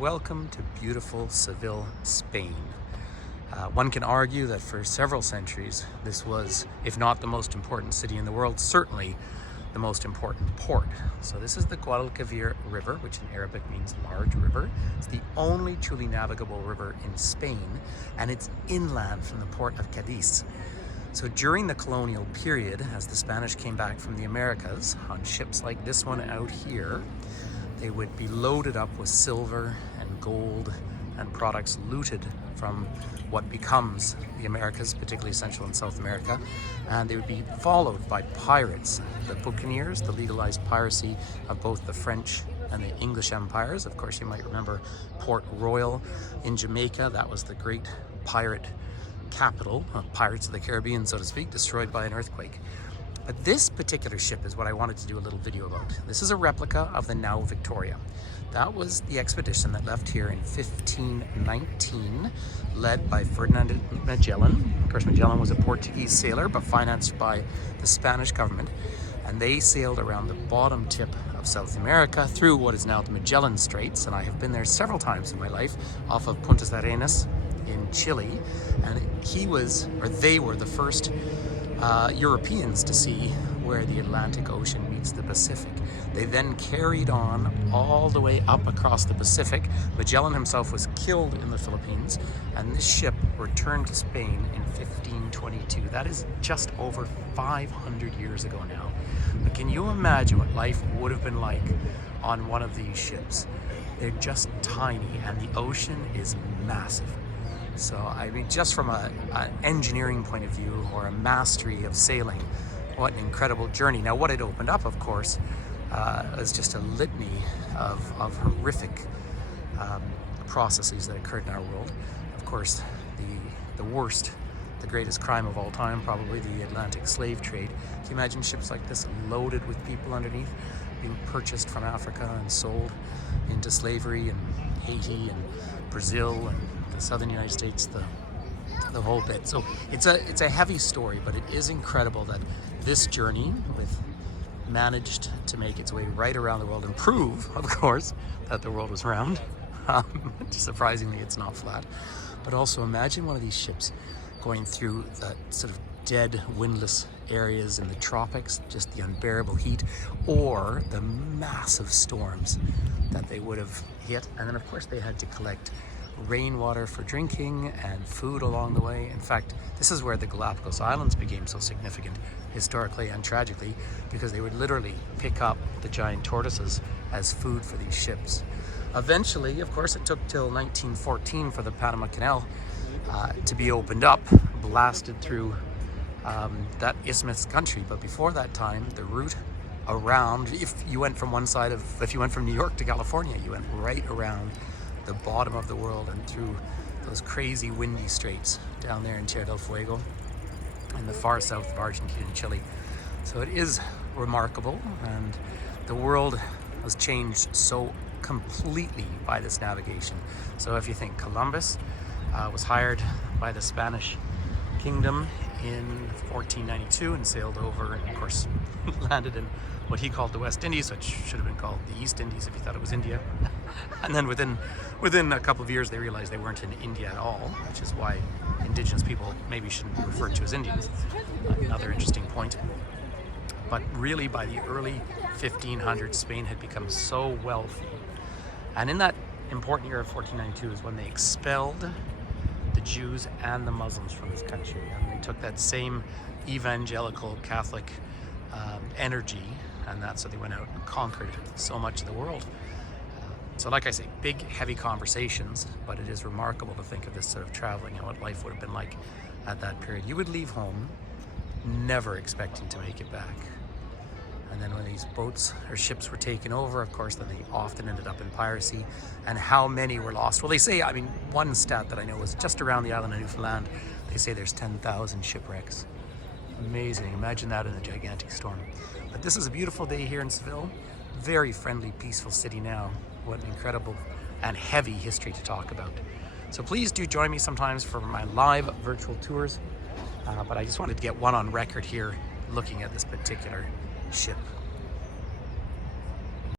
Welcome to beautiful Seville, Spain. One can argue that for several centuries this was, if not the most important city in the world, certainly the most important port. So this is the Guadalquivir River, which in Arabic means large river. It's the only truly navigable river in Spain, and it's inland from the port of Cadiz. So during the colonial period, as the Spanish came back from the Americas on ships like this one out here, they would be loaded up with silver and gold and products looted from what becomes the Americas, particularly Central and South America, and they would be followed by pirates, the buccaneers, the legalized piracy of both the French and the English empires. Of course, you might remember Port Royal in Jamaica. That was the great pirate capital of Pirates of the Caribbean, so to speak, destroyed by an earthquake. But this particular ship is what I wanted to do a little video about. This is a replica of the Nau Victoria. That was the expedition that left here in 1519, led by Ferdinand Magellan. Of course, Magellan was a Portuguese sailor, but financed by the Spanish government. And they sailed around the bottom tip of South America through what is now the Magellan Straits. And I have been there several times in my life, off of Punta Arenas in Chile. And they were the first Europeans to see where the Atlantic Ocean meets the Pacific. They then carried on all the way up across the Pacific. Magellan himself was killed in the Philippines, and this ship returned to Spain in 1522. That is just over 500 years ago now. But can you imagine what life would have been like on one of these ships? They're just tiny, and the ocean is massive. So, I mean, just from an engineering point of view or a mastery of sailing, what an incredible journey. Now, what it opened up, of course, was just a litany of horrific processes that occurred in our world. Of course, the worst, the greatest crime of all time, probably the Atlantic slave trade. Can you imagine ships like this loaded with people underneath, being purchased from Africa and sold into slavery in Haiti and Brazil and the southern United States, the whole bit. So it's a heavy story, but it is incredible that this journey managed to make its way right around the world and prove, of course, that the world was round. Surprisingly, it's not flat. But also imagine one of these ships going through that sort of dead, windless areas in the tropics, just the unbearable heat, or the massive storms that they would have hit. And then, of course, they had to collect rainwater for drinking and food along the way. In fact, this is where the Galapagos Islands became so significant historically and tragically, because they would literally pick up the giant tortoises as food for these ships. Eventually, of course, it took till 1914 for the Panama Canal to be opened up, blasted through that isthmus country. But before that time, the route around, if you went from New York to California, you went right around the bottom of the world and through those crazy windy straits down there in Tierra del Fuego in the far south of Argentina and Chile. So it is remarkable, and the world was changed so completely by this navigation. So if you think Columbus was hired by the Spanish Kingdom in 1492 and sailed over, and of course landed in what he called the West Indies, which should have been called the East Indies if he thought it was India. And then within a couple of years they realized they weren't in India at all, which is why indigenous people maybe shouldn't be referred to as Indians. Another interesting point. But really, by the early 1500s, Spain had become so wealthy. And in that important year of 1492 is when they expelled the Jews and the Muslims from this country. And they took that same evangelical Catholic energy, and that's so they went out and conquered so much of the world. So like I say, big, heavy conversations, but it is remarkable to think of this sort of traveling and what life would have been like at that period. You would leave home never expecting to make it back. And then when these boats or ships were taken over, of course, then they often ended up in piracy. And how many were lost? Well, they say, I mean, one stat that I know was just around the island of Newfoundland, they say there's 10,000 shipwrecks. Amazing. Imagine that in a gigantic storm. But this is a beautiful day here in Seville. Very friendly, peaceful city now. What an incredible and heavy history to talk about. So please do join me sometimes for my live virtual tours. But I just wanted to get one on record here looking at this particular ship.